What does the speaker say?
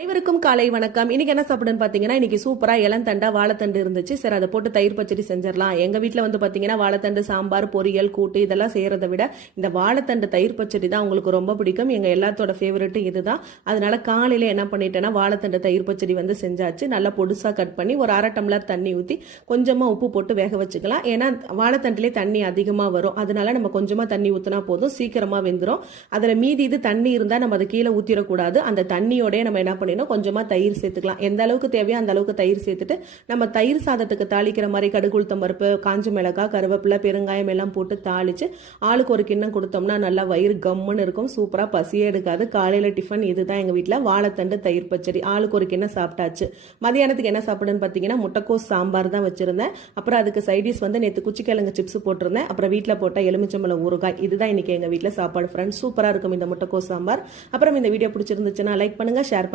அனைவருக்கும் காலை வணக்கம். இன்னைக்கு என்ன சாப்பிடுன்னு பாத்தீங்கன்னா, இன்னைக்கு சூப்பரா இளந்தண்டா வாழைத்தண்டு இருந்துச்சு. சரி, அதை போட்டு தயிர் பச்சடி செஞ்சிடலாம். எங்க வீட்டுல வந்து பாத்தீங்கன்னா வாழைத்தண்டு சாம்பார், பொரியல், கூட்டு இதெல்லாம் செய்யறதை விட இந்த வாழைத்தண்டு தயிர் பச்சடி தான் உங்களுக்கு ரொம்ப பிடிக்கும். எங்க எல்லாத்தோட ஃபேவரட் இதுதான். அதனால காலையில என்ன பண்ணிட்டேன்னா வாழைத்தண்டு தயிர் பச்சடி வந்து செஞ்சாச்சு. நல்லா பொடுசா கட் பண்ணி ஒரு 1/2 டம்ளர் தண்ணி ஊற்றி கொஞ்சமா உப்பு போட்டு வேக வச்சுக்கலாம். ஏன்னா வாழைத்தண்டுலேயே தண்ணி அதிகமா வரும். அதனால நம்ம கொஞ்சமா தண்ணி ஊற்றினா போதும், சீக்கிரமா வெந்துடும். அதுல மீதி இது தண்ணி இருந்தா நம்ம அதை கீழே ஊத்திடக்கூடாது. அந்த தண்ணியோடய நம்ம என்ன கொஞ்சமா தயிர் சேர்த்துக்கலாம். எந்த அளவுக்கு தேவையோ அந்த அளவுக்கு தயிர் சேர்த்துட்டு நம்ம தயிர் சாதத்துக்கு தாளிக்கிற மாதிரி கடுகு, உளுத்தம் பருப்பு, காஞ்ச மிளகாய், கருவேப்பிலை, பெருங்காயம் எல்லாம் போட்டு தாளிச்சு ஆளுக்கு ஒரு கிண்ணம் கொடுத்தோம்னா நல்லா வயிறு கம்முன்னு இருக்கும். சூப்பரா பசியே எடுக்காது. காலையில டிஃபன் இதுதான் எங்க வீட்டுல, வாழைத்தண்டு தயிர் பச்சடி. ஆளுக்கு ஒரு கிண்ணம் சாப்பிட்டாச்சு. மதியானத்துக்கு என்ன சாப்பிடுன்னு பாத்தீங்கன்னா முட்டைக்கோஸ் சாம்பார் தான் வச்சிருந்தேன். அப்புறம் அதுக்கு சைடிஸ் வந்து நேற்று குச்சிக்கிழங்கு சிப்ஸ் போட்டிருந்தேன். அப்புறம் வீட்டுல போட்ட எலுமிச்சம்பழம் ஊறுகாய். இதுதான் இன்னைக்கு எங்க வீட்டுல சாப்பாடு ஃப்ரெண்ட்ஸ். சூப்பரா இருக்கும் இந்த முட்டைக்கோஸ் சாம்பார். அப்புறம் இந்த வீடியோ பிடிச்சிருந்துச்சுன்னா லைக் பண்ணுங்க, ஷேர்